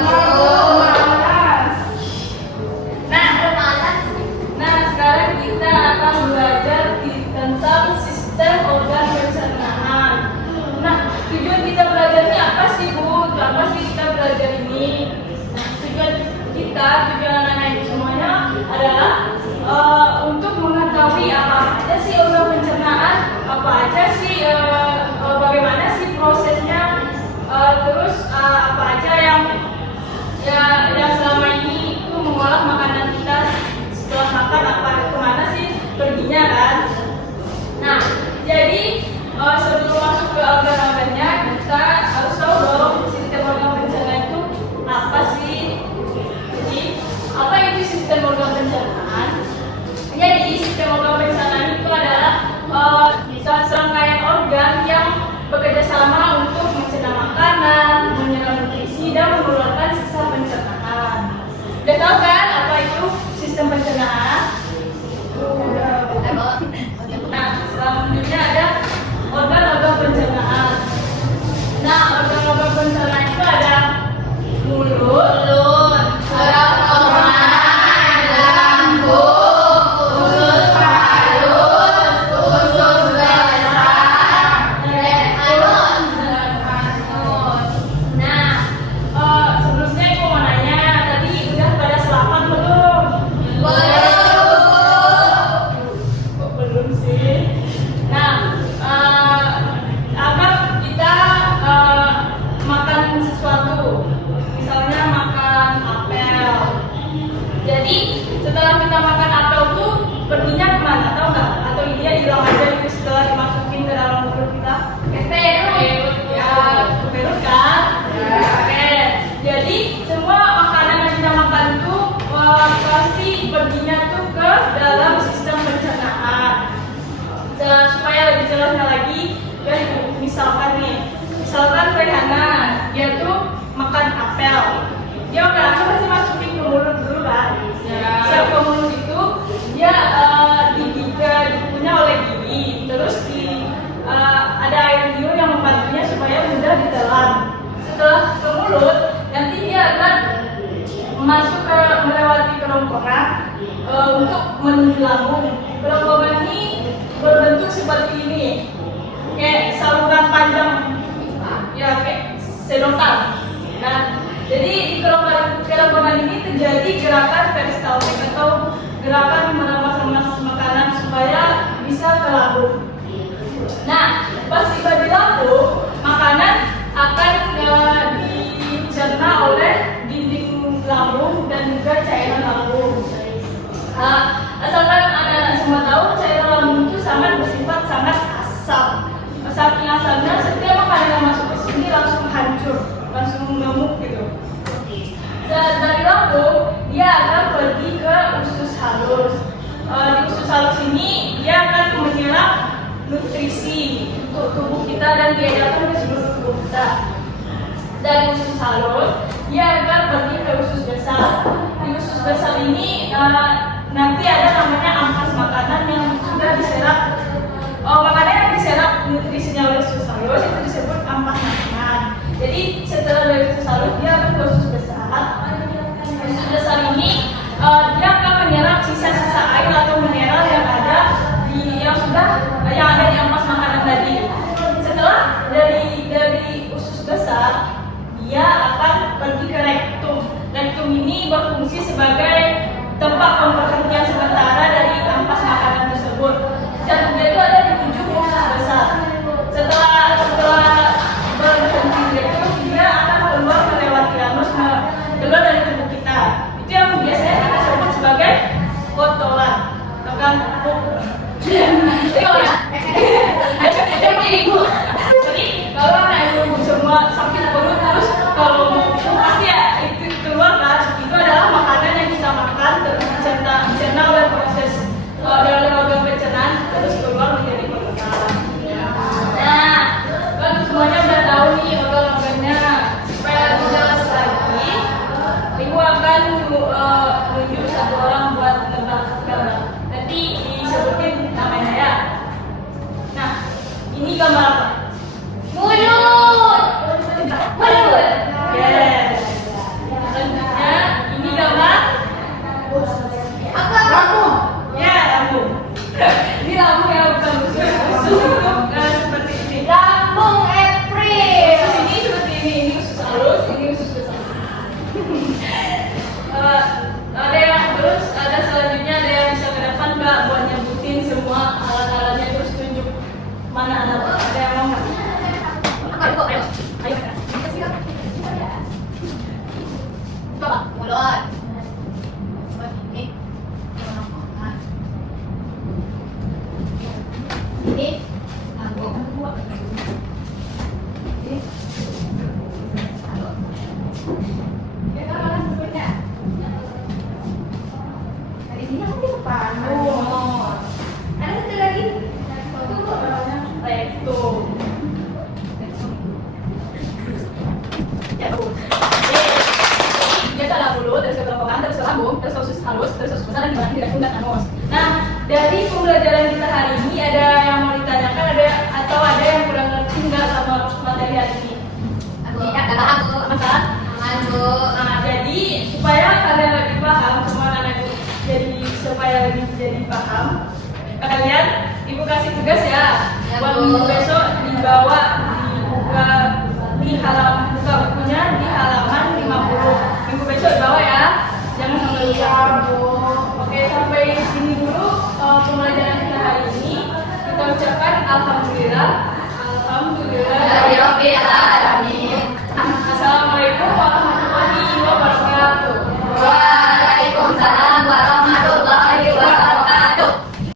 Malas. Nah, sekarang kita akan belajar tentang sistem organ pencernaan. Nah, tujuan kita belajar ini apa sih, Bu? Apa sih kita belajar ini? Tujuan anak-anak itu semuanya adalah untuk mengetahui apa aja sih organ pencernaan, apa aja sih bagaimana sih prosesnya, terus apa aja yang selama ini itu mengolah makanan kita. Setelah makan apa kemana sih perginya kan? Nah, jadi sebelum masuk ke organ-organnya kita harus tahu dong sistem organ pencernaan itu apa sih. Jadi apa itu sistem organ pencernaan? Jadi sistem organ pencernaan itu adalah serangkaian organ yang bekerja sama untuk mencerna makanan, menyerap nutrisi, dan mengeluarkan sisa pencernaan. Udah tahu kan apa itu sistem pencernaan? Nah, selanjutnya ada organ-organ pencernaan. Nah, organ-organ pencernaan itu ada mulut, kerongkongan, lambung, usus halus, usus besar, anus, dan anus. Nah, sebelumnya aku mau nanya, tadi udah pada selamat belum? Kok belum sih? Nah, agar kita makan sesuatu, misalnya makan apel. Jadi setelah kita makan apel tuh perginya kemana? Tahu nggak? Atau dia hilang aja itu setelah dimasukin ke dalam mulut kita? Ke perut. Ya, ke perut kan? Oke. Jadi semua makanan yang kita makan tuh pasti perginya tuh ke dalam sistem pencernaan. Supaya lebih jelasnya lagi, misalkan Rehana, dia tuh makan apel. Dia makan apel pasti masukin ke mulut dulu kan? Siap ke mulut itu dia dikunyah oleh gigi, terus ada air liur yang membantunya supaya mudah ditelan. Setelah ke mulut, nanti dia akan melewati kerongkongan untuk menuju lambung. Kerongkongan ini berbentuk seperti ini, kayak saluran panjang, ya kayak sedotan. Nah, jadi di kerongkongan ini terjadi gerakan peristaltik atau gerakan meremas-remas makanan supaya bisa ke lambung. Nah, pas tiba di lambung, makanan akan dicerna oleh dinding lambung dan juga cairan lambung. Asalkan anak-anak semua tahu, cairan lambung itu bersifat sangat asam. Saking asamnya, setiap makanan yang masuk ke sini langsung hancur, langsung gemuk gitu. Dari lambung, dia akan pergi ke usus halus. Di usus halus ini, dia akan menyerap nutrisi untuk tubuh kita dan diedarkan ke seluruh tubuh kita. Dari usus halus, dia akan pergi ke usus besar. Di usus besar ini nanti ada namanya ampas makanan yang sudah diserap. Makanan yang diserap nutrisinya oleh usus halus itu disebut ampas makanan. Jadi setelah dari usus halus dia akan ke usus besar. Usus besar ini dia akan menyerap sisa-sisa air atau mineral yang ada di ampas makanan tadi. Setelah dari usus besar, dia akan pergi ke rektum. Rektum ini berfungsi sebagai tempat pemberhentian sementara dari ampas makanan tersebut. Jantungnya itu ada di ujung usus besar. Setelah berhenti di rektum, dia akan keluar melewati anus, keluar dari tubuh kita. Itu yang biasanya kita sebut sebagai kotoran. Bahkan jadi kalau anak ibu semua sakit perut terus kalau mau pasti ya itu keluar kan, itu adalah makanan yang kita makan terus dicerna oleh proses oleh organ pencernaan terus keluar menjadi kotoran. Nah, kan semuanya udah tahu nih organ-organnya. Supaya lebih jelas lagi, ibu akan menunjuk satu orang buat nebak. Nanti disebutin namanya ya. Nah, ini gambar apa? Mulut. Yes. Ayo, ayo. Ayo. Coba. Mulut. Ini tanggung. Ini tanggung. Ya kalau sebutnya. Dari sini aku di depan. Oh. Ada satu lagi. Rectum. Ya, jagalah mulut, terus ke kerongkongan, terus ke lambung, terus ke usus halus, terus ke usus besar, dan dibagi tidak dan anus. Nah, dari pembelajaran kita hari ini ada yang mau ditanyakan, atau ada yang kurang ngerti nggak sama materi hari ini? Aku ya kalau aku Masa? aku Nah, jadi supaya kalian lebih paham, semua anak-anak jadi supaya lebih jadi paham, kalian ibu kasih tugas ya, Ya, buat Bu. minggu besok dibawa dibuka di halaman buka bukunya di halaman